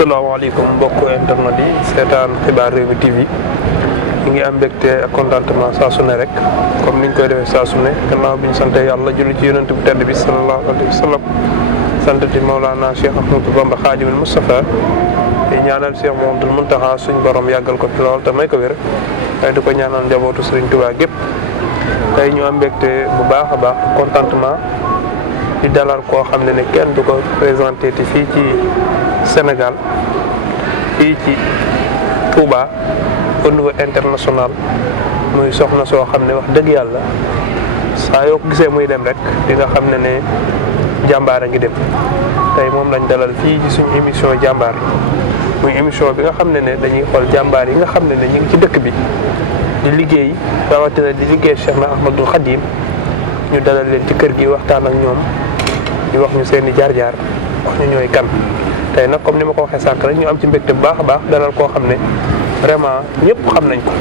asalaamaaleykum mbokk internet yi seetaan xibaar Rewmi TV ñu ngi am mbégte ak contentement saa su ne rek comme niñ koy defee saa su ne gannaaw bi ñu sant yàlla julli ci yonent bu tedd bi sallallahu alayhi wa sallam sant di Mawlana Cheikh Ahmadou Bamba Khadimul Moustapha di ñaanal Cheikh Mouhamadoul Mountakha suñ borom yàggal ko fi lool te may ko wér waaye di ko ñaanal njabootu Serigne Touba gépp tey ñu am mbégte bu baax a baax contentement di dalal koo xam ne kenn du ko présenté ti fii ci Sénégal fii ci Touba au niveau international muy soxna soo xam ne wax dëgg yàlla saa yoo ko gisee muy dem rek di nga xam ne jàmbaar a ngi dem tey moom lañ dalal fii ci suñu émission jàmbaar muy émission bi nga xam ne dañuy xool jàmbaar yi nga xam ne ñu ngi ci dëkk bi di liggéey rawatina di liggéey Cheikh na Ahmadou Khadim ñu dalal leen ci kër gi waxtaan ak ñoom di wax ñu seen i jaar-jaar wax ñu ñooy kan tey nag comme ni ma ko waxee sànq rek ñu am ci mbégte bu baax a baax dalal koo xam ne vraiment ñëpp xam nañ ko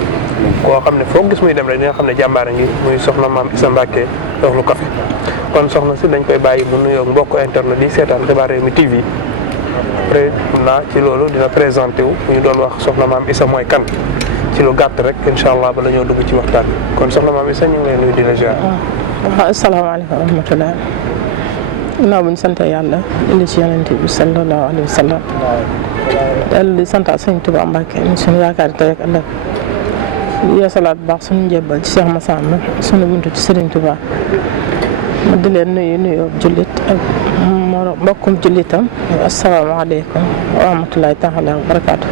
koo xam ne foo gis muy dem rek di nga xam ne jàmbaar a ngi muy soxna maam Issa Mbacké Euhlou Café kon soxna si dañ koy bàyyi mu nuyoo mbokk internet yi seetaan xibaar Rewmi TV après naa ci loolu dina présenté wu ñu doon wax soxna maam Issa mooy kan ci lu gàtt rek incha allah bala ñoo dugg ci waxtaan kon soxna maam Issa ñu ngi lay nuyu di la ziar. waaw asalaamaaleykum wa rahmatulah. ginnaaw bu ñu sant yàlla indi ci yonent bi sallallahu alayhi wa sallam yàlla di sant sëñ Touba Mbacké ñu suñu yaakaar tey ak ëllëg di yeesalaat bu baax suñu njëbbal ci Cheikh Massamba suñu buntu ci Serigne Touba ma di leen nuyoo jullit ak mbokkum jullitam asalaamaaleykum wa rahmatulahi taala wa barakaatu.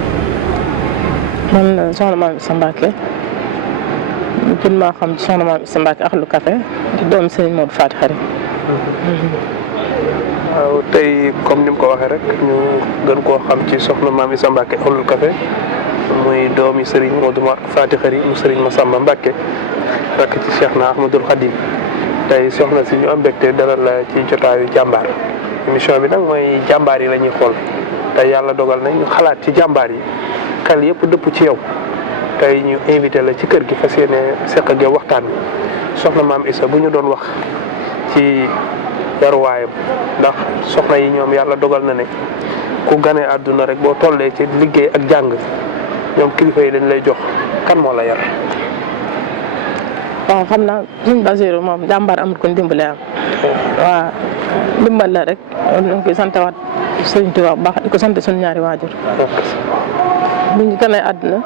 man la soxna maam Issa Mbacké gën maa xam ci soxna maam Issa Mbacké Euhlou Café di doom Serigne Modou Faty Khary. waaw tey comme ni mu ko waxee rek ñu gën koo xam ci soxna maam Issa Mbacké Euhlou Café muy doomi Serigne Modou Faty Khary mu Serigne Massamba Mbacké rakk ci Cheikh na Ahmadou Khadim tey soxna si ñu am mbégte dalal la ci jotaayu jàmbaar émission bi nag mooy jàmbaar yi la ñuy xool tey yàlla dogal na ñu xalaat ci jàmbaar yi xel yëpp dëpp ci yow tey ñu invité la ci kër gi fas yéene seq ak yow waxtaan bi soxna maam Issa bu ñu doon wax ci yaruwaayam ndax soxna yi ñoom yàlla dogal na ne ku gane àdduna rek boo tollee ci liggéey ak jàng ñoom kilifa yi dañ lay jox kan moo la yar. waaw xam naa suñ Basiru moom jàmbaar amul kon dimbale am waaw dimbal la rek ñu koy santawaat Sëriñ Tuubaa bu baax di ko sant suñu ñaari waajur bu ñu gënee àdduna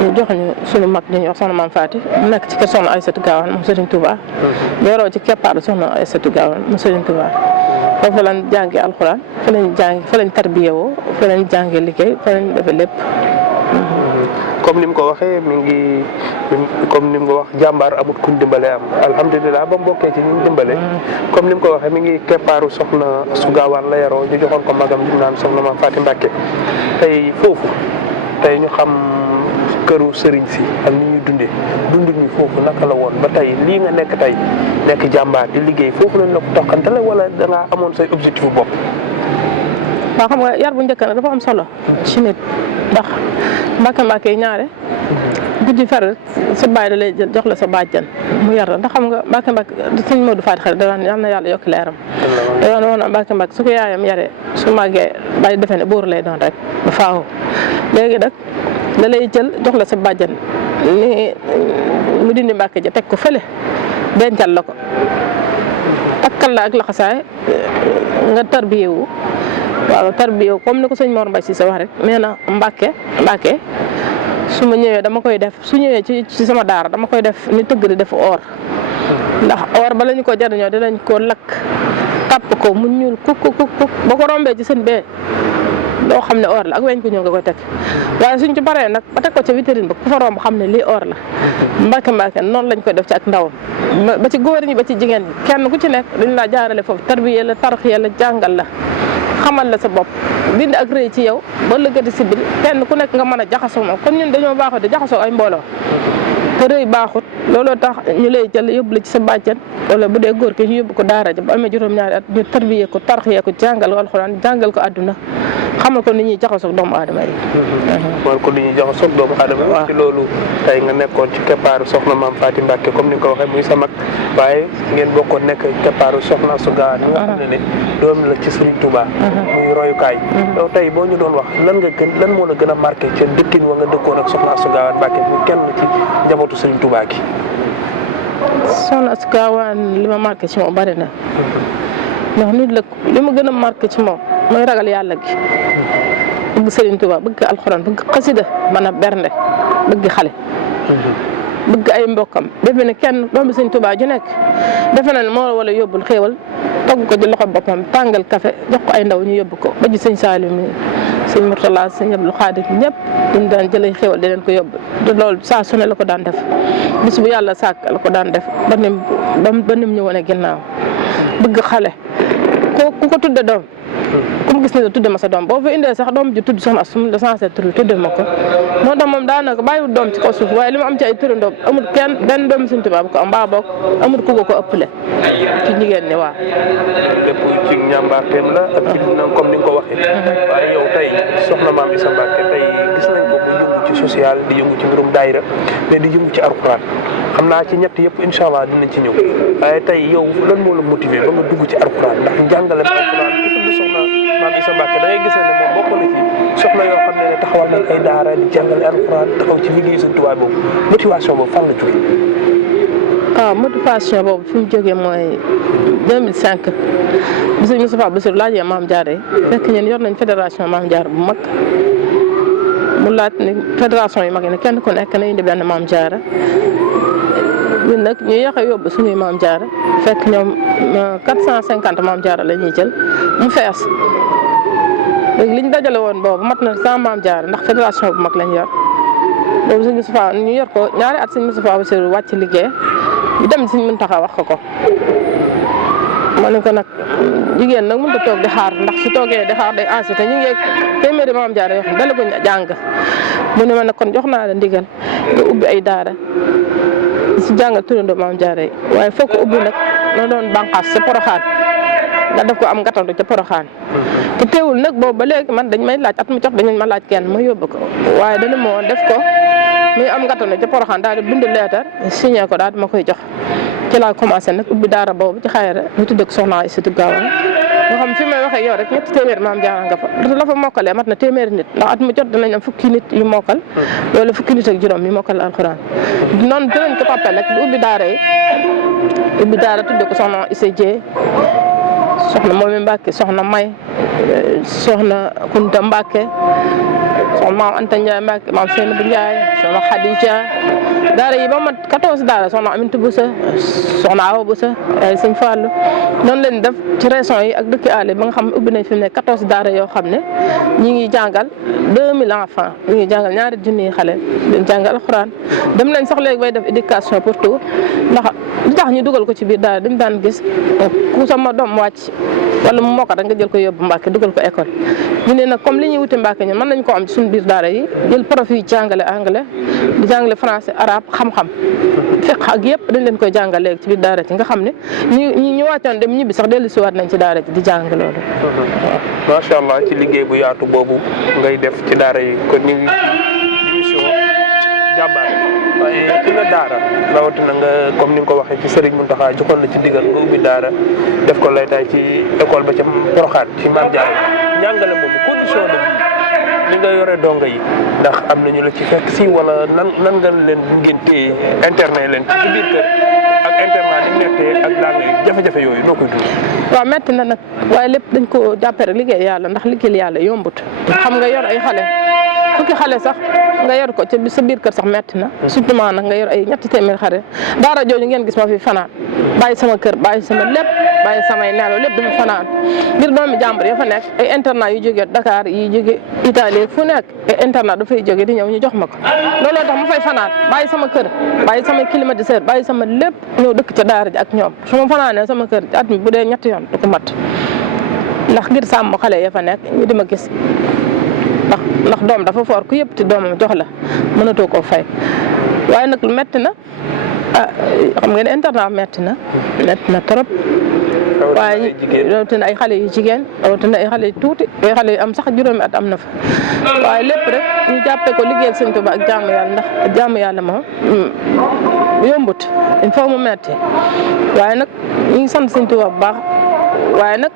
ñu jox ñu suñu mag ñu wax soxna maam Faty mu nekk ci kër soxna Aysatu Gaawaan moom Sëriñ Tuubaa yoroo ci keppaaru soxna Aysatu Gaawaan mu Sëriñ Tuubaa foofu lañ jàngee alxuraan fa lañ tarbiyewoo fa lañ jàngee liggéey fa lañ defee lépp. comme ni mu ko waxee mi ngi comme ni mu ko wax jàmbaar amut kuñ dimbale am alhamdulilah ba mu bokkee ci ñu dimbale. comme ni mu ko waxee mi ngi keppaaru soxna su gaawaan la yaroo ñu joxoon ko magam ñu naan soxna maam Faty Mbacké tey foofu tey ñu xam këru sëriñ si ak ni ñuy dundee ñi foofu naka la woon ba tey lii nga nekk tey nekk jàmbaar di liggéey foofu lañ la ko toqantale wala da ngaa amoon say objectif bu bopp. waaw xam nga yar bu njëkk nag dafa am solo ci nit ndax Mbacké yi ñaare guddi far sa baay da lay jox la sa bàjjan mu yar la ndax xam nga Mbacké sëñ Modou Faty Khary da yal na yàlla yokk leeram da doon woon Mbacké su ko yaayam yaree su màggee bàyyi defe ne buur lay doon rek ba faaw léegi nag da lay jël jox la sa bàjjan ni mu dindi Mbacké ja teg ko fële dencal la ko takkal la ak laxasaay nga tarbiyewu waaw tarbiyewu comme ni ko sëñ Mor Mbaye si sa wax rek nee na Mbacké su ma ñëwee dama koy def su ñëwee ci sama daara dama koy def ni tëgg di def or ndax or ba la ñu ko jariñoo dinañ ko lakk tàpp ko mu ñuul kuk boo ko rombee ci seen bee doo xam ne or la ak weñ ko ñëw nga koy teg waaye suñ ci paree nag ba teg ko ca vitrine ba ku fa romb xam ne lii or la Mbacké noonu lañ koy def ci ak ndawam ba ci góor ñi ba ci jigéen ñi kenn ku ci nekk dañ laa jaarale foofu tarbiyee la tarxiyee la jàngal la xamal la sa bopp bind ak rëy ci yow ba lëggati si biir kenn ku nekk nga mën a jaxasoo moom kon ñun dañoo baaxoo di jaxasoo ay mbooloo te rëy baaxut looloo tax ñu lay jël yóbbu la ci sa bàjjan wala bu dee góor ki ñu yóbbu ko daara ja bu amee juróom-ñaari at ñu tarbiyee ko tarxiyee ko jàngal ko alxuraan jàngal ko àdduna xamal ko ni ñuy jaxasoo ak doomu aadama yi. war ko ni ñuy jaxasoo ak doomu aadama yi. waaw ci loolu tey nga nekkoon ci keppaaru soxna Maam Faty Mbacké comme ni nga ko waxee muy sa mag waaye ngeen bokkoon nekk keppaaru soxna Astou Gawane nga xam ne doom la ci Serigne Touba. muy royukaay. yow tey boo ñu doon wax lan moo la gën a marqué ca dëkkin wa nga dëkkoon ak soxna Astou Gawane Mbacké muy kenn ci njabootu Serigne Touba gi. soxna Astou Gawane li ma marqué ci moom bari na ndax nit la li ma gën a marqué ci moom mooy ragal yàlla gi bëgg Serigne Touba bëgg alxuraan bëgg xasida mën a bernde bëgg xale bëgg ay mbokkam defe ne kenn doomu Serigne Touba ju nekk defe na ne moo wala yóbbul xéewal togg ko ci loxo boppam tàngal café jox ko ay ndaw ñu yóbbu ko ba ji sëñ Saliou mi sëñ Mourtala sëñ Abdou Khadir ñëpp dañ daan jëlee xéewal di leen ko yóbbu te loolu saa su ne la ko daan def bis bu yàlla sàkk la ko daan def ba nim ñu wane ginnaaw bëgg xale ku ko tudde doom ku mu gis ne tudde ma sa doom boo fa indee sax doom ji tudd soxna Astou la sensé tur tudde ma ko moo tax moom daanaka bàyyiwul doom ci kaw suuf waaye li mu am ci ay turandoo amul kenn benn doomu Sëriñ Tuubaa bu ko am mbaa boog amul ku ko ëppale ci jigéen ñi waaw. lépp ci ñàmbaarteem la ak ci dina comme ni nga ko waxee. waaye yow tey soxna Maam Issa Mbacké tey gis nañ ko mu yëngu ci social di yëngu ci mbirum daayira mais di yëngu ci alxuraan xam naa ci ñett yëpp incha allah dinañ ci ñëw waaye tey yow lan moo la motivé ba nga dugg ci alxuraan ndax njàngale alxuraan ku tudd soxna Maam Issa Mbacké da ngay gis ne moom bokk na ci soxna yoo xam ne taxawal nañ ay daara di jàngale alxuraan taxaw ci liggéeyu Sëriñ Tuubaa boobu motivation boobu fan la jógee. waaw motivation boobu fi mu jógee mooy 2005 bi sëñ Moustapha Bassirou laajee Maam Jaara yi fekk ñeen yor nañ fédération Maam Jaara bu mag mu laaj ni fédération yu mag yi ne kenn ku nekk na indi benn Maam Jaara ñun nag ñu yéex a yóbbu suñuy Maam Jaara fekk ñoom 450 Maam Jaara la ñuy jël mu fees léegi li ñu dajale woon boobu mat na 100 Maam Jaara ndax fédération bu mag lañ yor boobu sëñ Moustapha ñu yor ko ñaari at sëñ Moustapha Bassirou wàcc liggéey ñu dem sëñ Muntaxa wax ko ma ne ko nag jigéen nag mënut a toog di xaar ndax su toogee di xaar day ansi te ñu ngi téeméeri Maam Jaara yoo xam dalaguñ jàng mu ne ma ne kon jox naa la ndigal nga ubbi ay daara si jàngal turandoo Maam Jaara yi waaye foo ko ubbi nag na doon bànqaas sa Poroxaan nga def ko am ngatandu ca Poroxaan te teewul nag boobu ba léegi man dañ may laaj at mu jox dañu ma laaj kenn ma yóbbu ko waaye dañu ma woon def ko muy am ngatandu ca Poroxaan daal di bind leetar signé ko daal di ma koy jox ci laa commencé nag ubbi daara boobu ci Xayra ñu tuddee ko soxna Aïssatou Gawane nga xam fi may waxee yow rek ñetti téeméer Maam Jaara nga fa la fa mokkalee mat na téeméeri nit ndax at mu jot dinañ am fukki nit yu mokkal wala fukki nit ak juróom yu mokkal alxuraan noonu dinañ ko toppee rek di ubbi daara yi ubbi daara tuddee ko soxna Issa Dieye soxna Momi Mbacké soxna May soxna Kunta Mbacké soxna Maam Anta Ndiaye Mbacké Maam Seynabou Ndiaye soxna Khadija daara yi ba mat 14 daara soxna Aminata Boussa soxna Awa Boussa ay Sëñ Fallu noonu leen def ci régions yi ak dëkk àll ba nga xam ne ubbi nañ fi mu ne 14 daara yoo xam ne ñi ngi jàngal 2000 enfants ñi ngi jàngal ñaari junniy xale leen jàngal alxuraan dem nañ sax léegi bay def éducation pour tout ndax li tax ñu dugal ko ci biir daara dañ daan gis ku sama doom wàcc wala mu mokk rek nga jël ko yóbbu Mbàkke dugal ko école ñu ne nag comme li ñuy wuti Mbàkke ñun mën nañ ko am ci suñu biir daara yi jël prof yi jàngale anglais di jàngale français arabe xam-xam fiq ak yëpp dañ leen koy jàngal léegi ci biir daara ci nga xam ne ñu wàccoon dem ñibbi sax dellu siwaat nañ ci daara ci di jàng loolu. macha allah ci liggéey bu yaatu boobu ngay def ci daara yi kon ñu ngi ci émission jàmbaar waaye ku ne daara rawatina nga comme ni nga ko waxee ci Serigne Mountakha joxoon na ci digal nga ubbi daara def ko lay tay ci école ba ca Porokhane ci Maam Jaara njàngale boobu condition de vie ni nga yore donga yi ndax am nañu la ci fekk si wala nan nga leen ngeen téye internet leen ci biir kër ak internet ni mettee ak laa ngay jafe-jafe yooyu noo koy dund. waaw metti na nag waaye lépp dañ ko jàppee rek liggéey yàlla ndax liggéey yàlla yombut xam nga yor ay xale fukki xale sax nga yor ko ci sa biir kër sax metti na surtout nag nga yor ay ñetti téeméer xale daara jooju ngeen gis ma fi fanaan bàyyi sama kër bàyyi sama lépp bàyyi samay nelaw lépp dafa fanaan ngir doomi jàmbur ya fa nekk ay internat yu jóge Dakar yi jóge Italie fu nekk ay internat dafay jóge di ñëw ñu jox ma ko looloo tax ma fay fanaan bàyyi sama kër bàyyi sama climatiseur bàyyi sama lépp ñëw dëkk ca daara ji ak ñoom su ma fanaanee sama kër at mi bu dee ñetti yoon du ko mat ndax ngir sàmm xale ya fa nekk ñu di ma gis ndax doom dafa foor ku yëpp ti doomam jox la mënatoo koo fay waaye nag metti na xam nga ne internat metti na trop waaye rawatina ay xale yu jigéen rawatina ay xale yu tuuti ay xale yu am sax juróomi at am na fa waaye lépp rek ñu jàppee ko liggéeyal Sëñ Tuubaa ak jaamu yàlla ndax jaamu yàlla moom yombut il faut mu metti waaye nag ñu ngi sant Sëñ Tuubaa bu baax waaye nag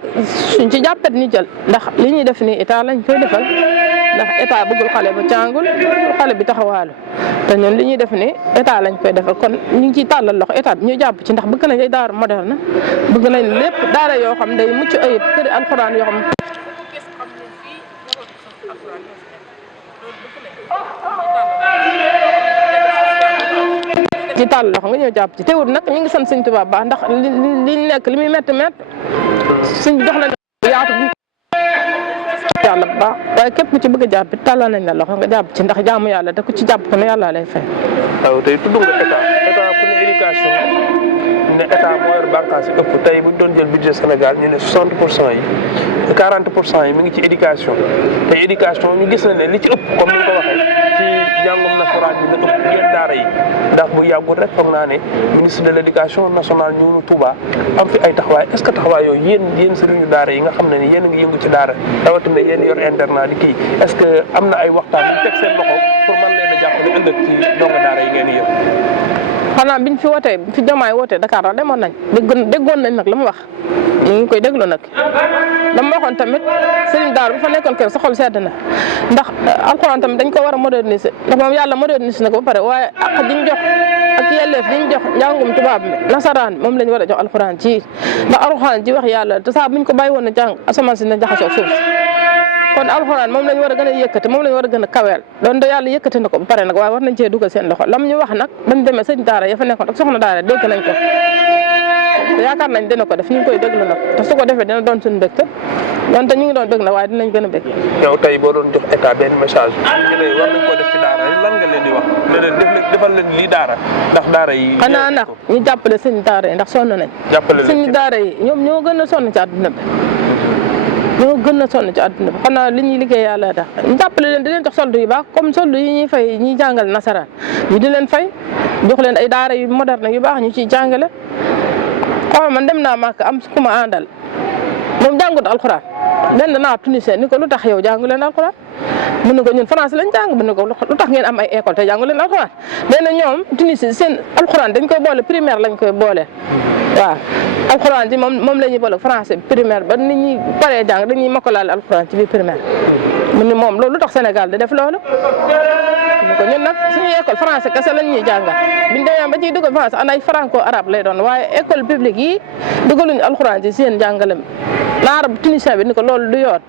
suñ ci jàppet ñu jël ndax li ñuy def nii état lañ koy defal ndax état bëggul xale ba càngul bëggul xale bi taxawaalu te ñun li ñuy def nii état lañ koy defal kon ñu ngi ciy tàllal loxo état bi ñu jàpp ci ndax bëgg nañ ay daara moderne bëgg nañ lépp daara yoo xam day mucc ayib këri alxuraan yoo xam ci tàll loxo nga ñëw jàpp ci teewul nag ñu ngi sant Sëñ Tuubaa baax ndax li nekk li muy métti métti suñ jox nañ yaatu bi yàlla bu baax waaye képp ku ci bëgg a jàpp tàllal nañ la loxo nga jàpp ci ndax jaamu yàlla te ku ci jàpp ko ne yàlla lay fay. waaw tey tudd nga état ku ne éducation ne état moo yor bànqaas yi ëpp tey bu ñu doon jël budget Sénégal ñu ne 60% yi 40% yi mi ngi ci éducation te éducation ñu gis na ne li ci ëpp comme ni nga ko waxee ci njàngum nasaraan bi la ëpp yéen daara yi ndax bu yàggul rek foog naa ne ministre de l' éducation nationale ñëw na Touba am fi ay taxawaay est ce que taxawaay yooyu yéen sëriñu daara yi nga xam ne ni yéen a ngi yëngu ci daara rawatina yéen yor internat di kii est ce que am na ay waxtaan yu teg seen loxo pour mën leen a jàppale ëllëg ci ndongo daara yi ngeen di yëpp. xanaa biñ fi wootee fi Diomaye wootee Dakar la demoon nañ déggoon nañ nag la mu wax ñu ngi koy déglu nag dama waxoon tamit sëriñ daara bu fa nekkoon kër sa xol sedd na ndax alxuraan tamit dañ ko war a moderniser ndax moom yàlla moderniser na ko ba pare waaye ak diñ jox ak yelleef diñ jox njàngum tubaab mi nasaraan moom lañ war a jox alxuraan ci ndax alxuraan ji wax yàlla te saa buñ ko bàyyi woon a jàng asamaan si na jaxasoo suuf kon alxuraan moom lañ war a gën a yëkkate moom lañ war a gën a kaweel doon yàlla yëkkate na ko ba pare nag waaye war nañ cee dugal seen loxo lam ñu wax nag bañ demee sëñ daara ya fa nekkoon ak soxna daara dégg nañ ko te yaakaar nañ dina ko def ñu ngi koy déglu nag te su ko defee dina doon suñu mbégte donte ñu ngi doon bég na waaye dinañ gën a bég. yow tey boo doon jox état benn message ñu ne war nañ koo def ci daara yi lan nga leen di wax ne leen defal leen lii daara ndax daara yi. xanaa nag ñu jàppale sëñ daara yi ndax sonn nañ. jàppale leen sëñ daara yi ñoom ñoo gën a sonn ci àdduna bi ñoo gën a sonn ci àdduna bi xanaa li ñuy liggéey yàlla tax ñu jàppale leen di leen jox solde yu baax comme solde yi ñuy fay ñuy jàngal nasaraan ñu di leen fay jox leen ay daara yu moderne yu baax ñu ciy jàngale. xaw man dem naa Màkka am ku ma àndal moom jàngut alxuraan benn naa tunisien ni ko lu tax yow jàngu leen alxuraan mu ne ko ñun français lañ jàng mu ne ko lu tax ngeen am ay école te jàngu leen alxuraan nee na ñoom tunisien seen alxuraan dañ koy boole primaire lañ koy boole waaw alxuraan ji moom la ñuy boole français primaire ba nit ñi paree jàng dañuy mokkalaale alxuraan ci biir primaire mu ne moom loolu lu tax Sénégal di def loolu ñu ko ñun nag suñu école français kese lañ ñuy jàngal biñ demee ba ciy dugal français ana ay franco arabe lay doon waaye école publique yi dugaluñu alxuraan ci seen jàngalem naar tunisien bi ni ko loolu du yoon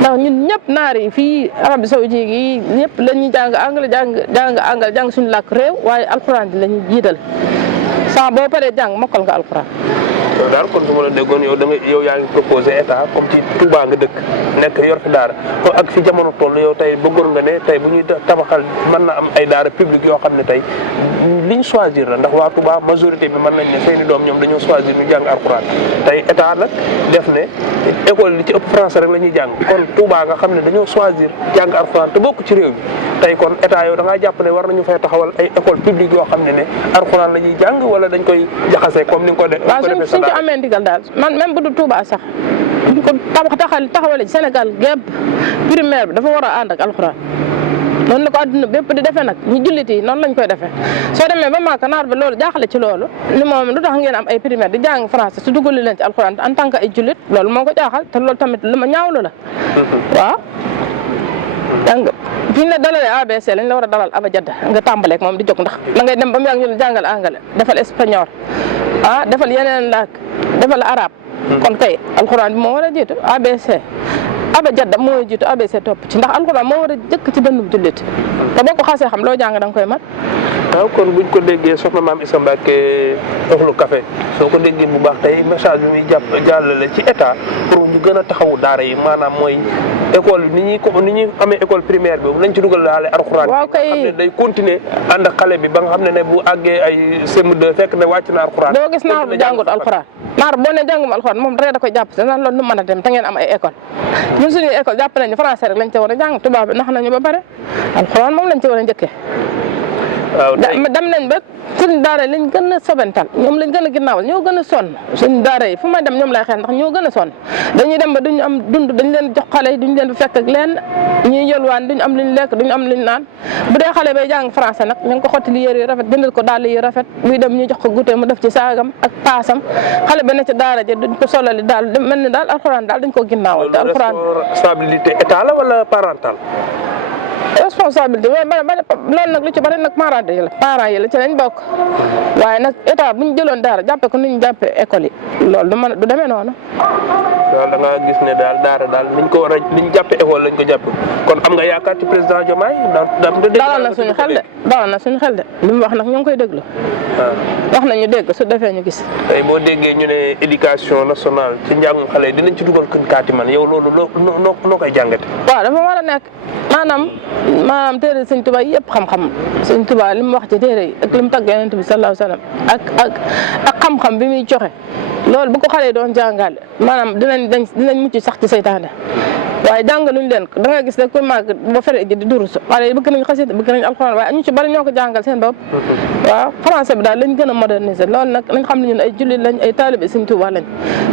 ndax ñun ñëpp naar yi fii Arabie Saoudite yi ñëpp la ñuy jàng anglais jàng anglais jàng suñu làkk réew waaye alxuraan bi la ñuy jiital saa boo paree jàng mokkal nga alxuraan. yow daal kon su ma la déggoon yow yaa ngi proposé état comme ci Touba nga dëkk nekk yor fi daara ak fi jamono toll yow tey bëggoon nga ne tey bu ñuy tabaxal mën na am ay daara publique yoo xam ne tey liñ choisir la ndax waa Touba majorité bi mën nañ ne seeni doom ñoom dañoo choisir ñu jàng alxuraan tey état nag def ne école li ci ëpp français rek la ñuy jàng kon Touba nga xam ne dañoo choisir jàng alxuraan te bokk ci réew mi tey kon état yow da ngaa jàpp ne war nañu fay taxawal ay école publique yoo xam ne alxuraan la ñuy jàng wala dañ koy jaxase comme ni nga ko defee suñ ko amee ndigal daal man même bu du Touba sax buñ ko taxawale ci Sénégal gépp primaire bi dafa war a ànd ak alxuraan noonu la ko àdduna bépp di defee nag ñu jullit yi noonu lañ koy defee soo demee ba Màkka naar bi loolu jaaxale ci loolu ni moom lu tax ngeen am ay primaire di jàng français su dugali leen ci alxuraan en tant que ay jullit loolu moo ko jaaxal te loolu tamit lu ma ñaawlu la waaw dégg nga fi ñu la dalalee ABC lañ la war a dalal abajada nga tàmbaleeg moom di jóg ndax da ngay dem ba mu yàgg ñu la jàngal anglais defal espagnol defal yeneen làkk defal arab kon kay alxuraan bi moo war a jiitu ABC abajada moo jiitu ABC topp ci ndax alxuraan moo war a jëkk ci dënnu jullit te boo ko xasee xam loo jàng da nga koy mat. waaw kon buñ ko déggee soxna Maam Issa Mbacké Euhlou Café soo ko déggee bu baax tey message bi muy jàllale ci état pour ñu gën a taxawu daara yi maanaam mooy école ni ñuy amee école primaire bi nañ ci dugal daale alxuraan. waaw kay xam ne day continuer ànd ak xale bi ba nga xam ne bu àggee ay CM2 fekk ne wàcc na alxuraan. doo gis naar bu jàngut alxuraan naar boo ne jàngum alxuraan moom rek da koy jàpp te naan loolu nu mën a dem te ngeen am ay école ñun suñuy école jàpp nañu français rek lañ ca war a jàng tubaab bi nax nañu ba pare alxuraan moom lañ ci war a njëkkee. dem nañ ba suñu daara lañ gën a sobental ñoom lañ gën a ginnaawal ñoo gën a sonn suñu daara yi fu may dem ñoom lay xel ndax ñoo gën a sonn dañuy dem ba duñu am dund dañ leen jox xale yi duñu leen fekk ak leen ñuy yëlwaan duñu am luñ lekk duñu am luñ naan bu dee xale bay jàng français nag ñu ngi ko xottali yére yu rafet jëndal ko dàll yu rafet buy dem ñu jox ko goûter mu def ci saagam ak paasam xale ba ne ci daara ja duñ ko solali daal mel ni daal alxuraan daal dañ ko ginnaawal te alxuraan responsabilité état la wala parental responsabilité loolu nag lu ci bari nag parents yi la ci lañ bokk waaye nag état bu ñu jëloon daara jàppe ko ni ñu jàppee école yi loolu du demee noonu. waaw da nga gis ne daara daal niñ ko war a niñ jàppee école lañ ko jàppe kon am nga yaakaar ci président Diomaye dalal na suñu xel de li mu wax nag ñu ngi koy déglu. wax nañu dégg su defee ñu gis. tey boo déggee ñu ne éducation nationale ci njàngum xale yi dinañ ci dugal kaati man yow loolu noo koy jàngate. waaw dafa war a nekk maanaam téere Sëñ Tuubaa yëpp xam-xam Sëñ Tuubaa li mu wax ci téere yi ak li mu tagg Yonent bi sallallahu alayhi wa sallam ak xam-xam bi muy joxe loolu bu ko xale yi doon jàngale maanaam dinañ mucc sax ci seytaane waaye jàngaluñ leen ko da nga gis rek ko màgg ba fere ji di durus xale yi bëgg nañ xasida bëgg nañ alxuraan waaye ñu ci bari ñoo ko jàngal seen bopp waaw français bi daal lañ gën a moderniser loolu nag nañ xam ne ñun ay jullit lañ ay taalibe Sëñ Tuubaa lañ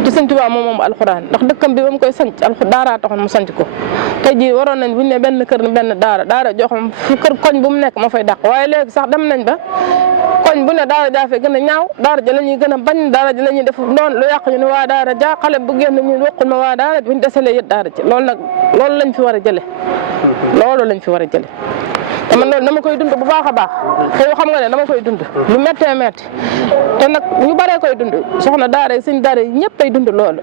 te Sëñ Tuubaa moom alxuraan ndax dëkkam bi ba mu koy sanc daaraa taxoon mu sanc ko tey jii waroon nañ buñ ne benn kër benn daara joo xam fu kër koñ bu mu nekk ma fay dàq waaye léegi sax dem nañ ba koñ bu ne daara jaafee gën a ñaaw daara ja la ñuy gën a bañ daara ja la ñuy def noonu lu yàq ñu ne waa daara ja xale bu génn ñu woqul ma waa daara buñ desalee yët daara ci loolu lañ fi war a jële te man loolu dama koy dund bu baax a baax te yow xam nga ne dama koy dund lu méttee métti te nag ñu baree koy dund soxna daara yi suñ daara yi ñëpp ay dund loolu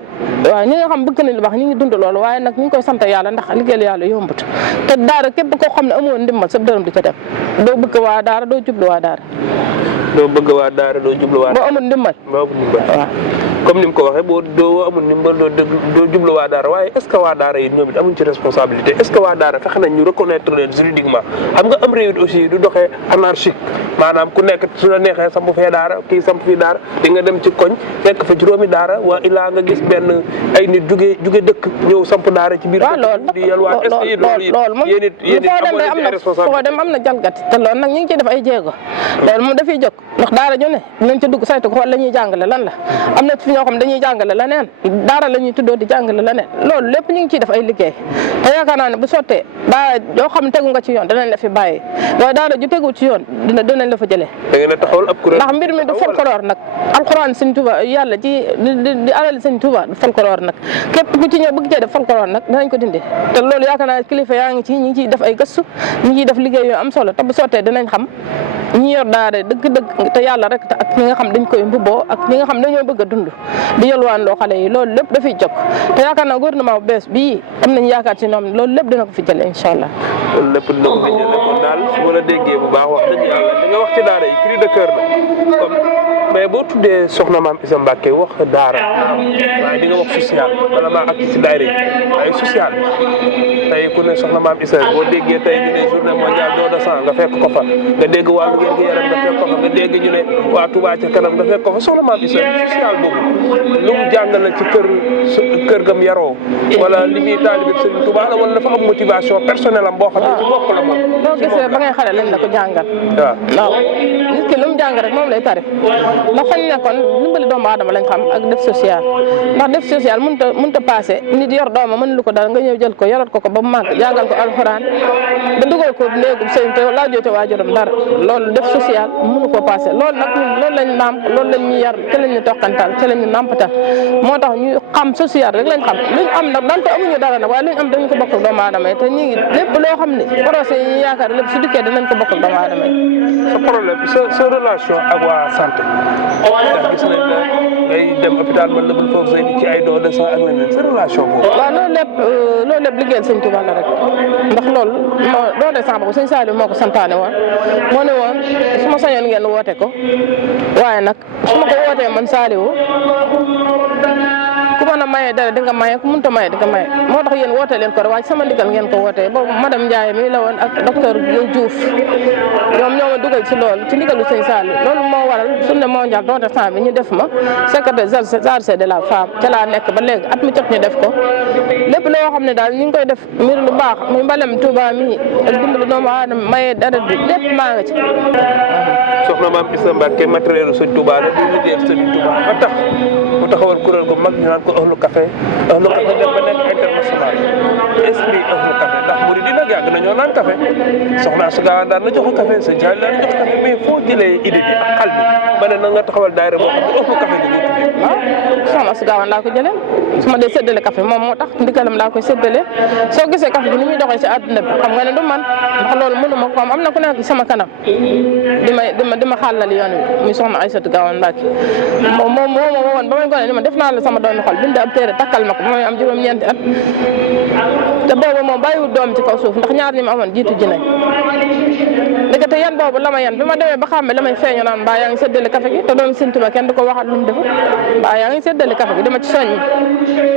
waaw ñi nga xam bëgg nañ lu baax ñi ngi dund loolu waaye nag ñu ngi koy sant yàlla ndax liggéeyal yàlla yombut te daara képp koo xam ne amoon ndimbal sa dërëm di ca dem doo bëgg waa daara doo jublu waa daara doo bëgg waa daara doo jublu waa daara boo amul ndimbal waaw comme ni mu ko waxee doo amul ndimbal doo jublu waa daara waaye est-ce que waa daara yi ñoom it amuñ ci responsabilité est-ce que waa daara fexe nañ ñu reconnaître leen juridiquement xam nga am réew aussi du doxee anarchique maanaam ku nekk su la neexee samp fee daara kii samp fii daara di nga dem ci koñ fekk fa juróomi daara waa ilaa nga gis benn ay nit jóge dëkk ñëw samp daara ci biir di yalwaan est-ce que loolu yéen it amoo leen responsabilité dem am na jalgati te loolu nag ñu ngi ciy def ay jéego loolu moom dafiy jóg ndax daara ju ne dinañ ca dugg saytu ko xool la ñuy jàngale lan la am na fi ñoo xam dañuy jàngale leneen daara la ñuy tuddoo di jàngale leneen loolu lépp ñu ngi ciy def ay liggéey te yaakaar naa ne bu sottee daara yoo xam ne tegu nga ci yoon danañ la fi bàyyi waaye daara ju tegu ci yoon dinañ la fa jëlee ndax mbir mi du folklore nag alxuraan Sëñ Tuubaa yàlla ci di alal Sëñ Tuubaa du folklore nag képp ku ci ñëw bëgg cee def folklore nag danañ ko dindi te loolu yaakaar naa kilifa yaa ngi ci ñi ngi ciy def ay gëstu ñi ngi ciy def liggéey yoo am solo te bu sottee dinañ xam ñi yor daara dëgg-dëgg te yàlla rek te ak ñi nga xam dañ koy mbubboo ak ñi nga xam dañoo bëgg a dund di yalwaan loo xale yi loolu lépp dafay jóg te yaakaar naa gouvernement bu bees bii am nañu yaakaar ci ñoom loolu lépp dina ko fi jëlee incha allah. loolu lépp dina ko fi jëlee kon daal su ma la déggee bu baax wax dëgg yàlla li nga wax ci daara yi cri de cœur la comme mais boo tuddee soxna maam Issa Mbacké wax daara waaye di nga wax social bala maa ak ci daara yi ay social tey ku ne soxna maam Issa boo déggee tey ñu ne journée mondiale don de sang nga fekk ko fa nga dégg wàllu wér-gu-yaram nga fekk ko fa nga dégg ñu ne waa Touba ca kanam nga fekk ko fa soxna maam Issa social boobu lu mu jàngale ci kër gam yaroo wala li muy taalibe Sëriñ Touba la wala dafa am motivation personnelle am boo xam ne ci bopp la moom. boo gisee ba ngay xale lañ la ko jàngal. waaw nit ki lu mu jàng rek moom lay tari ndax fañ nekkoon dimbali doomu aadama lañ xam ak def social ndax def social mënut a passé nit yor doomam mën lu ko dara nga ñëw jël ko yorat ko ba mu màgg jàngal ko alxuraan ba dugal ko néegub sëñ te laajoo ca waajuram dara loolu def social mënu koo passé loolu nag loolu lañ nàmp loolu lañ ñu yar ci lañ ñu toqantal ci lañ ñu nàmpatal moo tax ñu xam social rek lañ xam luñ am nag donte amuñu dara nag waaye luñ am dañ ko bokk ak doomu aadama yi te ñu ngi lépp loo xam ne projet yi ñu yaakaar lépp su dikkee dinañ ko bokk ak doomu aadama yi. sa problème sa relation ak waa santé ndax gis nañ la ngay dem hôpital man la bul foofu say ci ay don de sang ak leneen sa relation boobu. waaw loolu lépp liggéeyal Sëñ Tuubaa la rek ndax loolu don de sang boobu Sëñ Saliou moo ko santaane woon moo ne woon su ma sañoon ngeen woote ko waaye nag su ma ko wootee man Saliou ku mën a maye dara di nga maye ku mënut a maye di nga maye moo tax yéen woote leen ko rek waaye sama ndigal ngeen ko wootee boobu madame Ndiaye mi la woon ak docteur Diouf ñoom ñoo ma dugal ci loolu ci ndigalu Sëñ Saliou loolu moo waral journée mondiale don de sang bi ñu def ma secrétaire chargé de la femme ca laa nekk ba léegi at mi jot ñu def ko lépp loo xam ne daal ñu ngi koy def mbir lu baax muy mbalem Touba mi ak dimbali doomu aadama maye dara bi lépp maa nga ci soxna maam Issa Mbacke matériel Sëñ Touba la di liggéeyal Sëñ Touba ba tax mu taxawal kuréel gu mag ñu naan ko Ahlu Café dem ba nekk international esprit Ahlu Café ndax murid yi nag yàgg nañoo naan café soxna su gaawaan daan na joxe café sëñ Jaay daan na joxe café mais foo jëlee idée bi ak xal bi ba ne na nga taxawal daayira boo xam ne Ahlu Café di ko tuddee. waaw soxna su gaawaan laa ko jëlee su ma dee séddale café moom moo tax ndigalam laa koy séddale soo gisee café bi ni muy doxee ci àdduna bi xam nga ne du man ndax loolu mënu ma ko am na ku nekk sama kanam di ma xàllal yoon wi muy soxna Aysatu Gaawaan Mbàkke moom moo ma woon ba may gone ni ma def naa la sama doomi xol bind ab téere takkal ma ko ba may am juróom-ñeenti at te boobu moom bàyyiwul doom ci kaw suuf ndax ñaar ñi ma amoon jiitu ji nañ ndekete yan boobu la ma yan bi ma demee ba xàmme la may feeñu naan mbaa yaa ngi séddale café gi te doom Sëñ Tuubaa kenn du ko waxat lu mu defut mbaa yaa ngi séddale café gi dama ci soññi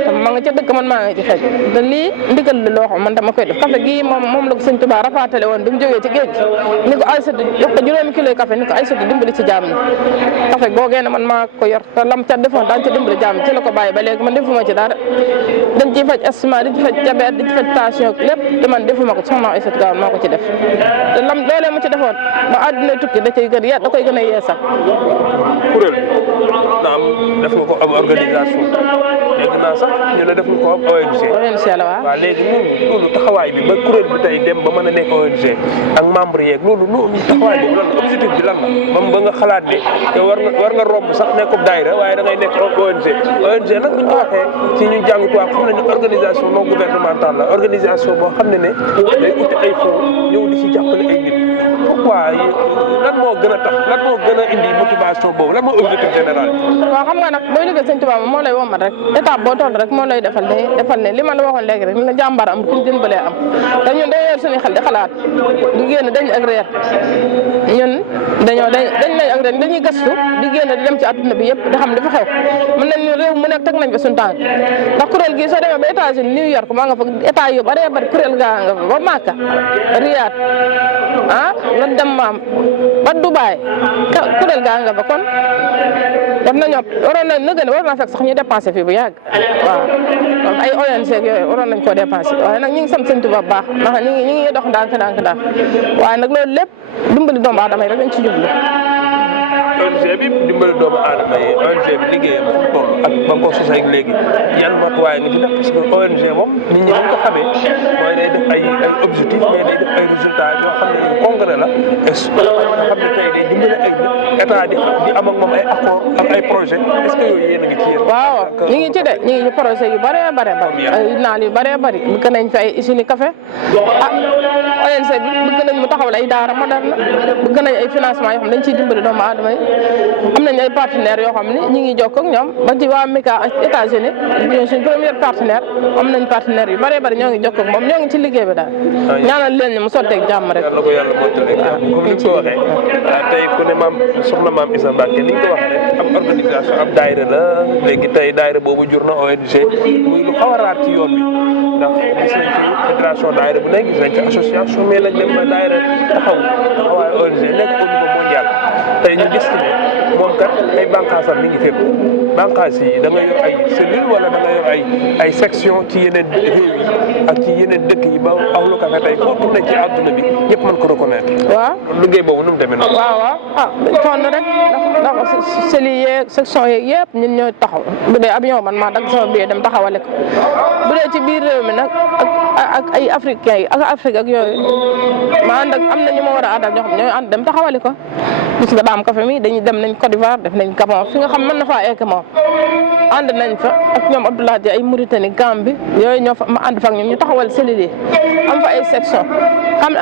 te ma nga ca dëkk man maa ngi ci fekk te lii ndigal la loo xam man dama koy def café gi moom la ko Sëñ Tuubaa rafaatale woon bi mu jógee ci géej gi ni ko Aysatu jox ko juróomi kilo café ni ko Aysatu dimbali ci jaam ñi café googee ne man maa ko yor te lam ca defoon daan ca dimbali jaam ci la ko bàyyi ba léegi man defuma ci dara dañ ciy faj asma di ci faj diabète di ci faj tension lépp te man defuma ko soxna Aysatu Gaawaan moo ko ci def te lam loolee mu ci defoon ba àdduna tukki da koy gën a yeesal. kuréel bi naam def nga ko am organisation léegi naa sax ñu ne def nga ko am ONG. ONG la waaw léegi loolu taxawaay bi ba kuréel bi tey dem ba mën a nekk ONG ak membre yeeg loolu taxawaay bi lan la objectif bi lan la ba nga xalaat ne te war nga romb sax nekkub daayira waaye da ngay nekk ONG nag bu ñu ko waxee ci ñu jàng tubaab xam nañu organisation non gouvernementale la organisation boo xam ne day uti ay fonds ñëw di ci jàppale ay nit pourquoi lan moo gën a tax lan moo gën a indi motivation boobu lan moo objectif général bi. waaw xam nga nag booy liggéey Sëñ Tuubaa moo lay womat rek étape boo toll rek moo lay defal ne li ma la waxoon léegi rek ni la jàmbaar am ku ñu dimbalee am te ñun dañoo yor suñu xel di xalaat du génn dañ ak reer ñun dañ nañ ak reer dañuy gëstu di génn di dem ci àdduna bi yëpp di xam li fa xew mën nañ réew mu nekk teg nañ fa suñu tànk ndax kuréel gii soo demee ba États-Unis New York maa nga fa état yu bari kuréel gaa nga fa ba Màkka Riyad nga dem maam ba Dubaay kuréel gaa nga fa kon def nañoo waroon nañ nëgën war naa fekk sax ñu dépensé fii bu yàgg waaw donc ay ONG yooyu waroon nañ koo dépensé waaye nag ñu ngi sant Sëñ Tuubaa bu baax ndax ñu ngi dox ndànk waaye nag loolu lépp dimbali doomu aadama yi rek dañ ci jublu. ONG bi dimbali doomu aadama yi ONG bi liggéeyam fu mu toll ak ba nga ko sosee ak léegi yan matuwaay nga ci def parce que ONG moom nit ñi dañ ko xamee mooy day def ay objectif mais day def ay résultats yoo xam ne yu concret la nga xam ne tey day dimbali ay nit état di am ak moom ay accord ak ay projet est-ce que yooyu yéen a ngi ci yéen. waaw ñu ngi ci de ñu ngi ci projet yu bëree ay naal yu bëree bëri bëgg nañ fi ay usines café ONG bi bëgg nañ mu taxawal ay daara moderne bëgg nañ ay financement yoo xam dañ ciy dimbali doomu aadama yi am nañ ay partenaires yoo xam ne ñu ngi jokkoo ak ñoom ba ci waa Mika ak États-Unis ñooy suñ premier partenaire am nañ partenaires yu bëree bëri ñoo ngi jokkoo ak moom ñoo ngi ci liggéey bi daal ñaanal leen ni mu sotteeg jàmm rek. yàlla ko yàlla mottali comme ni ko waxee tey ku ne soxna maam Issa Mbacke ni ñu ko waxee rek am organisation ab daayira la léegi tey daayira boobu jur na ONG muy lu xaw a raar ci yoon wi ndax gis nañ ci fédération daayira bu nekk gis nañ ci association mais nag dem ba daayira taxawaay ONG nekk au niveau mondial tey ñu gis ci ne moom kat ay bànqaasam mi ngi fépp bànqaas yi da nga yor ay cellule wala da nga yor ay section ci yeneen réew yi ak ci yeneen dëkk yi ba Ahlu Café tey foo tourné ci àdduna bi ñëpp mën ko reconnaître. waaw liggéey boobu nu mu demee noonu. waaw dañ toon rek ndax cellules yeeg section yeeg yëpp ñun ñooy taxaw bu dee avion man maa dagg sama billet dem taxawale ko bu dee ci biir réew mi nag ak ay africains yi ak Afrique ak yooyu ma ànd ak am na ñu ma war a àndal ñoo xam ñooy ànd dem taxawale ko gis nga Daam Café mi dañuy dem nañ Côte d'Ivoire def nañ Gabon fi nga xam mën na faa egg moom ànd nañ fa ak ñoom Abdoulaye Dia ay Mauritanie Gambie yooyu ñoo fa ma ànd fa ak ñoom ñu taxawal cellules yi am fa ay section xam ne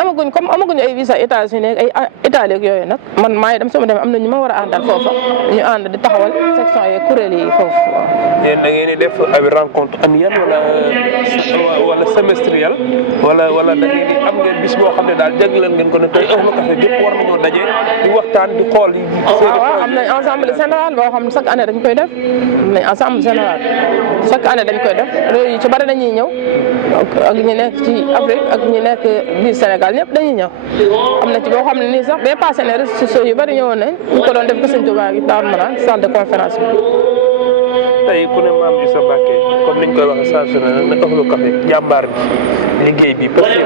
amaguñu ay visa États-Unis ay Italie ak yooyu nag man maay dem sama dem am na ñu ma war a àndal foofa ñu ànd di taxawal section yi kuréel yi foofu. yéen da ngeen di def ay rencontre annuelle wala semestrielle wala da ngeen di am ngeen bis boo xam ne daal jagleel ngeen ko ne tey Ahlu Café gépp war nañoo daje di waxtaan di xool. waaw am nañ ensemble général boo xam ne chaque année dañ koy def am nañ ensemble général chaque année dañ koy def réew yi ci bari dañuy ñëw ak ñi nekk ci Afrique ak ñi nekk biir Sénégal ñëpp dañuy ñëw am na ci boo xam ne nii sax bee passé ne réseaux sociaux yu bari ñëwoon nañ ñu ko doon def ko Sëñ Tuubaa gi Daaru Manaan salle de conférence bi. tey ku ne maam Issa Mbacke comme niñ koy waxee saa su ne nag Ahlu Café jàmbaar bi liggéey bi parce que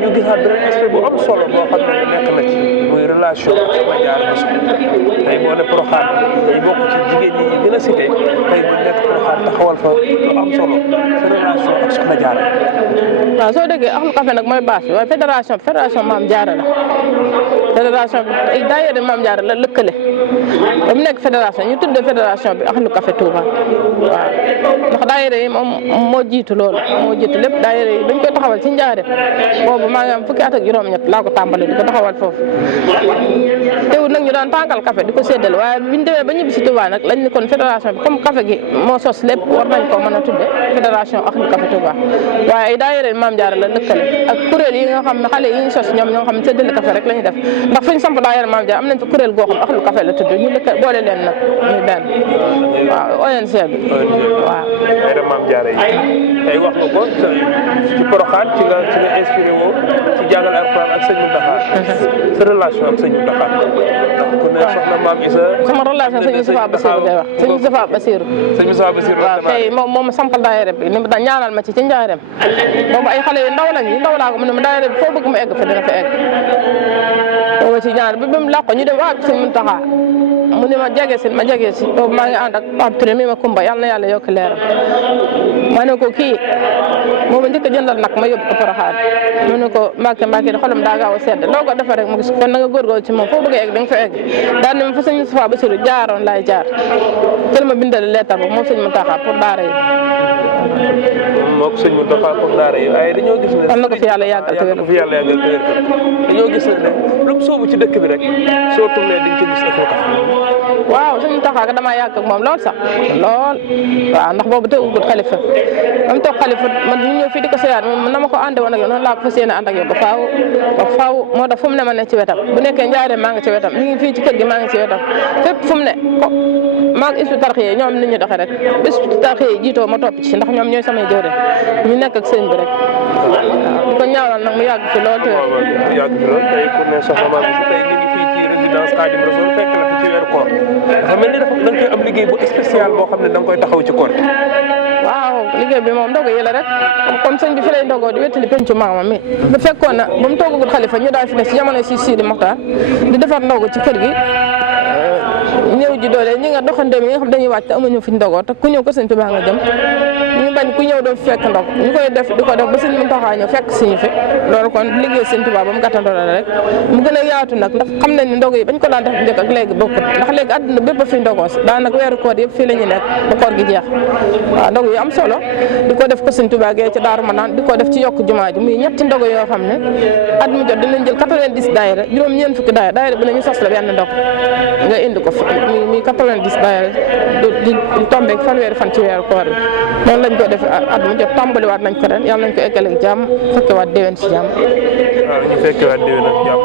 ñu gisaat beneen aspect bu am solo boo xam ne nekk na ci muy relation ak Soxna Jaara Buso tey boo ne Porokhane day bokk ci jigéen ñi gën a cité tey bu nekk Porokhane taxawal fa lu am solo sa relation ak Soxna Jaara. waaw soo déggee Ahlu Café nag mooy base bi waaye fédération Maam Jaara la fédération bi daayira Maam Jaara la lëkkale ba mu nekk fédération ñu tuddee fédération bi Ahlu Café Touba waaw ndax daayira yi moom moo jiitu loolu moo jiitu lépp daayira yi dañ koy taxawal ci Njaaréem boobu maa ngi am fukki at ak juróom-ñett laa ko tàmbali di ko taxawal foofu teewul nag ñu daan tànkal café di ko séddale waaye biñ demee ba ñibbi si Touba nag lañ ne kon fédération bi comme café gi moo sos lépp war nañ koo mën a tudde fédération Ahlu Café Touba waaye ay daayira Maam Jaara la lëkkale ak kuréel yi nga xam ne xale yi ñu sos ñoom ñoo xam ne séddale café rek la ñuy def ndax fi ñu samp daayira Maam Jaara am nañ fa kuréel goo xam Ahlu Café la tudd ñu lëkkale boole leen nag muy benn waaw ONG bi waaw daayira Maam Jaara yi tey wax nga ko ci Porokhane ci nga inspiré woo ci jàngal Alxuraan ak sëñ Mountakha sa relation ak sëñ Mountakha ndax ku ne soxna Maam Isa sama relation sëñ Moustapha Bassirou ngay wax sëñ Moustapha Bassirou sëñ Moustapha Bassirou waaw tey moom sampal daayira bi ni mu daan ñaanal ma ci Njaaréem boobu ay xale yu ndaw lañ yi ndaw laa ko mu ne ma daayira bi foo bëgg mu egg fa dina fa egg boobu ci ñaar bi mu làqo ñu dem waa sëñ Mountakha mu ne ma jege si boobu maa ngi ànd ak Pape Touré mi ma Kumba yàlla na yàlla yokk leeram ma ne ko kii moo ma njëkk a jëndal nag ma yóbbu ko Porokhane mu ne ko Mbàkke di xolam daa gaaw a sedd loo ko defee rek mu gis kon na nga góorgóorlu ci moom foo bëgg a egg da nga fa egg daan ne ma fa sëñ Moustapha Bassirou jaaroon laay jaar jël ma bindal leetar ba moom sëñ Mountakha pour daara yi moo ko sëñ Mountakha pour daara yi waaye dañoo gis ne am na ko fi yàlla yàggal te wér dañoo gis ne lu mu soobu ci dëkk bi rek soo tourné di nga ci gis Ahlu Café waaw sëñ Mountakha damaa yàgg ak moom lool sax lool waaw ndax boobu teewul xalifa ba mu toog xalifa man ñu ñëw fii di ko seeyaat moom na ma ko ànde woon ak yow noonu laa ko fas yéene ànd ak yow ba faaw moo tax fu mu ne ma ne ci wetam bu nekkee Njaaréem maa ngi ci wetam mi ngi fii ci kër gi maa ngi ci wetam fépp fu mu ne ko maa ngi Hizbut Tarqiyyah ñoom nit ñu doxee rek Hizbut Tarqiyyah jiitoo ma topp ci ndax ñoom ñooy samay jëwriñ ñu nekk ak sëñ bi rek waaw di ko ñaanal nag mu yàgg fi lool te yàgg fi lool tey ku ne soxna Maam Isa tey ñu ngi fii ci résidence Khadim Rassoul fekk la fi ci weeru koor dafa mel ni da nga koy am liggéey bu spécial boo xam ne da nga koy taxaw ci koor waaw liggéey bi moom ndogu yi la rek comme sëñ bi fi lay ndogoo di wettali pencu maamam mi bu fekkoon na ba mu toogagul xalifa ñu daal fi ne si jamono si Sidi Mokhtar di defar ndogu ci kër gi ñëw ji doole ñi nga doxandéem yi nga xam dañuy wàcc te amuñu fi ndogoo te ku ñëw ko sëñ Tuubaa nga jëm ñu bañ ku ñëw doo fekk ndog ñu koy def di ko def ba sëñ Mountakha ñëw fekk siñu fi loolu kon liggéey sëñ Tuubaa ba mu gàttandoo la rek mu gën a yaatu nag ndax xam nañ ne ndog yi bañ ko daan def njëkk ak léegi bokkut ndax léegi àdduna bépp a fi ndogoo si daanaka weeru koor yëpp fii la ñu nekk ba koor gi jeex waaw ndog yu am solo di ko def ko sëñ Tuubaa gee ci Daaru Manaan di ko def ci yokk jumaa ji muy ñetti ndogo yoo xam ne at mu jot dinañ jël 90 daayira juróom-ñeent fukki daayira bi nañu sos la benn ndog nga indi ko fi muy 90 daayira di tombeeg fanweeri fan ci weeru koor bi noonu lañ ko def at mu jot tàmbaliwaat nañ ko ren yàlla nañ ko eggale ak jàmm fekkewaat déwén si jàmm waaw ñu fekkewaat déwén ak jàmm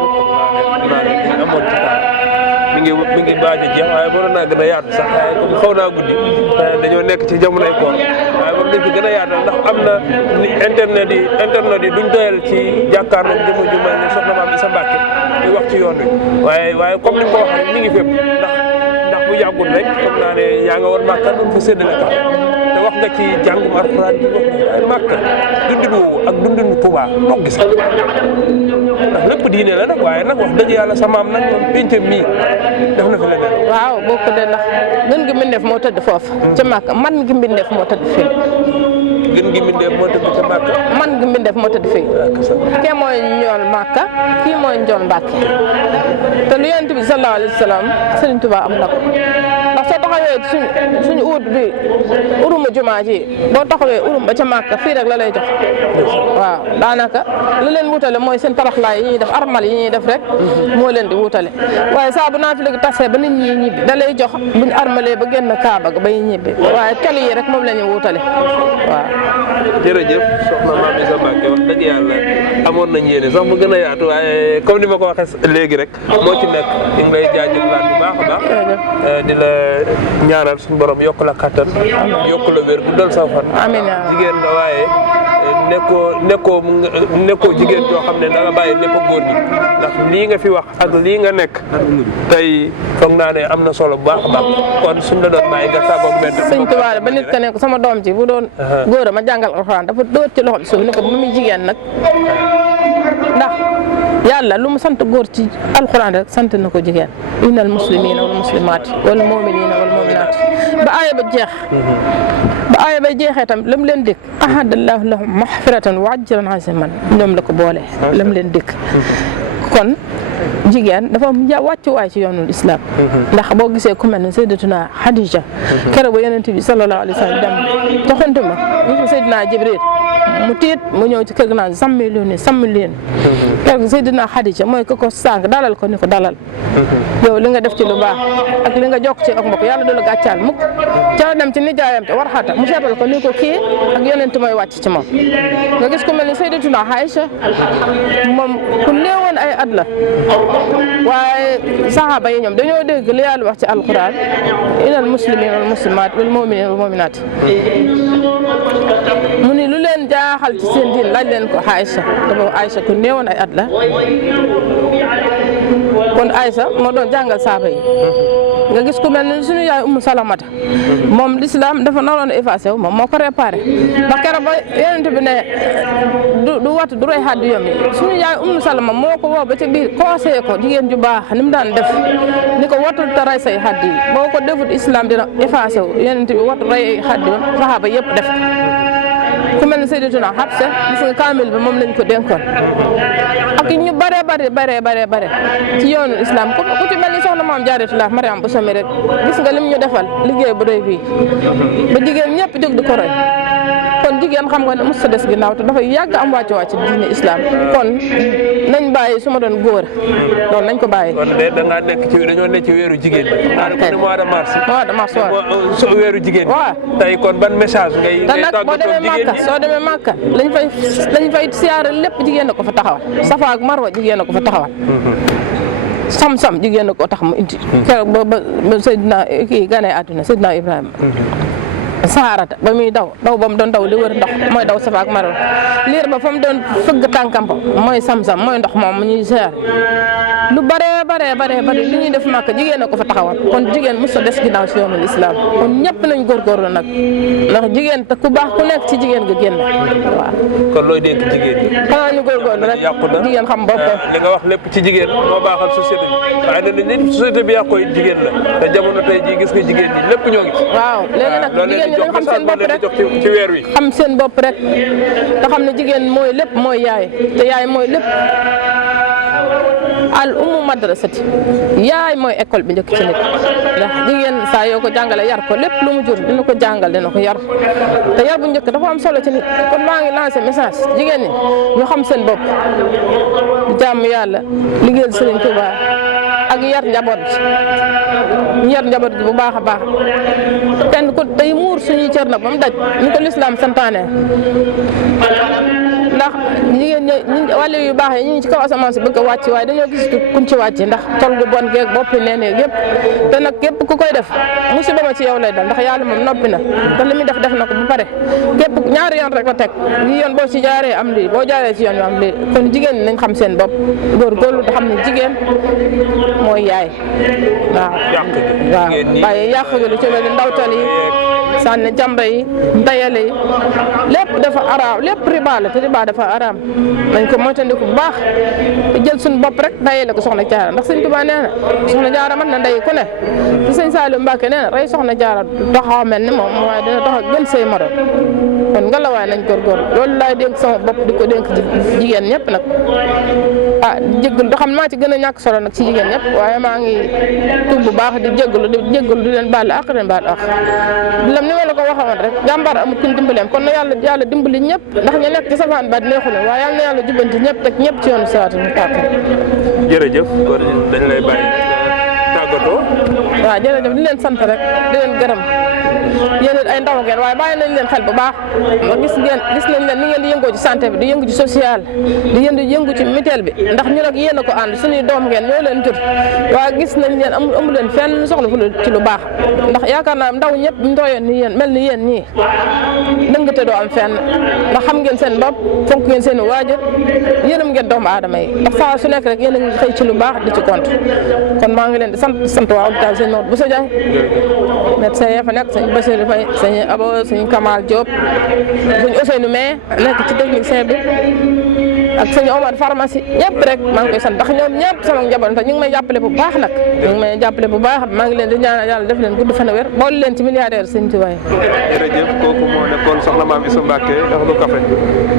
naa ne ñu amoon ci temps mi ngi baaj a jeex waaye waroon naa gën a yaatu sax waaye comme xaw naa guddi dañoo nekk ci jamonoy koor waaye war nañ ko gën a yaatal ndax am na internet yi duñ doyal ci jàkkaarloo jëmm ju mel ne soxna Maam Isa Mbàkke di wax ci yoon wi waaye comme ni nga ko waxee mi ngi fépp ndax bu yàggul rek xam naa ne yaa nga war Màkka doon fa séddale tax te wax nga ci jàngum Alxuraan bi wax nga waaye Màkka dundin woowu ak dundin Tuubaa ndox gi sax ndax lépp diine la nag waaye nag wax dëgg yàlla sa maam nag moom péncam mii def na fi leneen. waaw bokk de ndax gën gi mbindeef moo tëdd foofu ca Màkka man gi mbindeef moo tëdd fii gën gi mbindeef moo tëdd ca Màkka man gi mbindeef moo tëdd fii kee mooy njool Màkka kii mooy njool Mbàkke te lu Yonent bi sallallahu alayhi wa sallam Sëriñ Tuubaa am na ko ndax soo taxawee suñu uut bi uruma jumaa ji boo taxawee urum ba ca Màkka fii rek la lay jox waaw daanaka la leen wutale mooy seen taraxlaay yi ñuy def armal yi ñuy def rek moo leen di wutale waaye saa bu naa fi léegi tasee ba nit ñi ñibbi da lay jox buñ armalee ba génn Kaaba ga bay ñibbi waaye kel yi rek moom la ñu wutale waaw jërëjëf soxna Maam Isa Mbàkke wax dëgg yàlla amoon nañ yéene sax mu gën a yaatu waaye comme ni ma ko waxee léegi rek moo ci nekk ñu ngi lay jaajëfalaat bu baax a baax di la ñaanal suñu borom yokk la kattan yokk la wér bu dal sa fan jigéen nga waaye nekkoo jigéen joo xam ne da nga bàyyi lépp góor gi ndax lii nga fi wax ak lii nga nekk tey foog naa ne am na solo bu baax a baax kon suñ la doon bàyyi nga tàggoog benn sëñ Tuubaa ba nit ka ne ko sama doom ji bu doon góor a ma jàngal alxuraan dafa dóor ci loxo bi suuf ne ko ba muy jigéen nag ndax yàlla lu mu sant góor ci alxuraan rek sant na ko jigéen innal muslimina wal muslimaati wal muminina wal muminaati ba aaya ba jeex ba aaya ba jeexee tam lam leen dikk ahadallahu lahum mahfiratan wa ajran aziman ñoom la ko boole lam leen dikk kon jigéen dafa am wàccuwaay ci yoonul islam ndax boo gisee ku mel ne Sayyidatuna Xadija keroog ba Yonent bi sallallahu alayhi wa sallam dem taxantuma ñu ko Seydina Jibril mu tiit mu ñëw ci kër gi naan sàmmi leen keroog Seydina Xadija mooy ko sànq dalal ko ni ko dalal yow li nga def ci lu baax ak li nga jokk ci ak mbokk yàlla du la gàccaal mukk ca dem ci nijaayam te war xata mu seetal ko ni ko kii ak Yonent mooy wàcc ci moom nga gis ku mel ne Sayyidatuna Aïcha moom ku néewoon ay at la waaye saxaaba yi ñoom dañoo dégg li yàlla wax ci alquran innal muslimina wal muslimat wal muminina wal muminat mu ni lu leen jaaxal ci seen diin laaj leen ko Aïcha te boobu Aïcha ku néewoon ay at la kon Aïcha moo doon jàngal saaba yi nga gis ku mel ne suñu yaay Ummu Salamata moom l'islam dafa naroon a effacé wu moom moo ko réparé ndax keroog ba Yonent bi ne du wat du roy xaddi yom yi suñu yaay Ummu Salama moo ko woo ba ci biir conseillé ko jigéen ju baax ni mu daan def ni ko watul te rey say xaddi yi boo ko defut islam dina effacé wu Yonent bi wat rey xaddi yom saxaaba yëpp def ku mel ne Sayyidatuna Hafsa gis nga kaamil bi moom lañ ko dénkoon ak ñu bare ci yoonu islam ku ci mel ni soxna Maam Jaaratullah Mariam Bousso mi rek gis nga lim ñu defal liggéey bu rëy bii ba jigéen ñëpp jóg di ko roy kon jigéen xam nga ne mos a des ginnaaw te dafay yàgg am wàccuwaay ci diine islam kon nañ bàyyi su ma doon góor loolu nañ ko bàyyi. kon de da ngaa dañoo nekk ci weeru jigéen bi. ok mois de mars. mois de mars waaw. so weeru jigéen bi. waaw tey kon ban message ngay. boo demee Màkka soo demee Màkka lañ fay siyaare lépp jigéen na ko fa taxawal. Safa ak Marwa jigéen na ko fa taxawal. Sam jigéen na ko tax mu indi. keroog ba Seydina kii ganee àdduna Seydina Ibrahima. Saarata ba muy daw ba mu doon daw li wër ndox mooy daw Safa ak Marwa liir ba fa mu doon fëgg tànkam ba mooy sam-sam mooy ndox moom mu ñuy siyaare lu bare li ñuy def Màkka jigéen na ko fa taxawal kon jigéen mos a des ginnaaw si yoonul islam kon ñëpp nañ góorgóorlu nag ndax jigéen te ku baax ku nekk ci jigéen nga génn waaw. kon looy dénk jigéen ñi. xanaa ñu góorgóorlu rek jigéen xam boppam. li nga wax lépp ci jigéen moo baaxal société bi waaye nit société bi yàqoo it jigéen la te jamono tey jii gis nga jigéen ñi lépp ñoo ngi ci. waaw léegi nag jigéen ñi dañu xam seen bopp rek ci weer wi. xam seen bopp rek te xam ne jigéen mooy lépp mooy yaay te yaay mooy lépp. al ummu madrasati yaay mooy école bi njëkk ci nit ndax jigéen saa yoo ko jàngale yar ko lépp lu mu jur dina ko jàngal dina ko yar te yar bu njëkk dafa am solo ci nit kon maa ngi lancé message jigéen ñi ñu xam seen bopp di jàmm yàlla liggéeyal Sëriñ Tuubaa ak yar njaboot gi yar njaboot gi bu baax a baax kenn ku tey muur suñuy cër nag ba mu daj ni ko lislaam santaane ndax jigéen ñi wàllu yu baax yi ñu ngi ci kaw asamaan si bëgg a wàcc waaye dañoo gis kuñ ci wàcc ndax tol gu bon geeg boppi neen yëpp te nag képp ku koy def musiba ma ci yow lay dal ndax yàlla moom noppi na te li muy def na ko ba pare képp ñaari yoon rek la teg yi yoon boo ci jaaree am lii boo jaaree ci yoon yu am lii kon jigéen ñi nañ xam seen bopp góorgóorlu te xam ne jigéen mooy yaay waaw waaye yàq gi lu ci mel ni ndawtal yi sànni jamra yi ndayale yi lépp dafa araam lépp riba la te riba dafa araam nañ ko moytandiku bu baax te jël suñu bopp rek dayale ko soxna jaara ndax sëñ Tuubaa nee na soxna jaara mën na ndey ku ne te sëñ Saliou Mbacke nee na rey soxna jaara taxaw mel ni moom waaye dina tax a gën say morom kon nga la waaye nañ góorgóorlu loolu laay dénk sama bopp di ko dénk jigéen ñëpp nag jéggul da xam maa ci gën a ñàkk solo nag ci jigéen ñëpp waaye maa ngi tuub bu baax di jéggulu di leen baal ak leen baal ak lam ni ma la ko waxoon rek jàmbaar amul kuñ dimbaleem kon na yàlla dimbali ñëpp ndax ñu nekk ci safaan ba neexu leen waaye yàlla na yàlla jubanti ñëpp teg ñëpp ci yoonu siraat mu tàkk. jërëjëf kon dañ lay bàyyi tàggatoo. waaw jërëjëf di leen sant rek di leen gërëm yéen ay ndaw ngeen waaye bàyyi nañ leen xel bu baax gis nañ leen ni ngeen di yëngoo ci santé bi di yëngu ci social di yëngu ci mutuelle bi ndax ñu nag yéen a ko ànd suñuy doom ngeen ñoo leen jur waaye gis nañ leen amu leen fenn soxla fu ci lu baax ndax yaakaar naa ndaw ñëpp ñu tooyoon ni yéen mel ni yéen ñii dëngate doo am fenn ndax xam ngeen seen bopp fonk ngeen seen waajur yéenam ngeen doomu aadama yi ndax saa su nekk rek yéen a ngi xëy ci lu baax di ci compte kon maa ngi leen di sant waa hôpital sëñ Maodo Bousso Diagne médecin ya fa nekk sëñ Bassirou Faye sëñ Abo sëñ Kamal Diop sëñ Ousseynou May nekk ci technicien bi ak sëñ Omar pharmacie ñëpp rek maa ngi koy sant ndax ñoom ñëpp sama njaboot ñu ngi may jàppale bu baax nag ñu ngi may jàppale bu baax maa ngi leen di ñaanal yàlla def leen gudd fan a wér boole leen ci milliardaire sëñ Tuubaa. jërëjëf kooku moo nekkoon soxna Mame Issa Mbacké Ahlu Café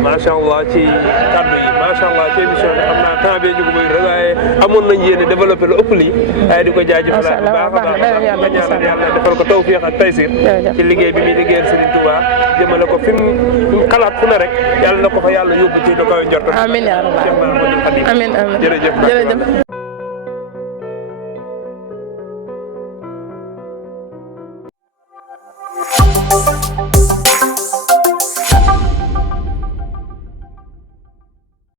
macha allah ci kàddu yi macha allah ci émission bi xam naa temps bee jógu bëgg rek waaye amoon nañ yéene développé lu ëpp lii waaye di ko jaajëfal bu baax a baax yàlla defal ko tawfiix ak taysir ci liggéey bi muy liggéeyal Serigne Touba jëmale ko fi mu xalaat fu ne rek yàlla na ko fa yàlla yóbbu ci da koy jot amiin yaa rabbi amiin amiin jërëjëf jërëjëf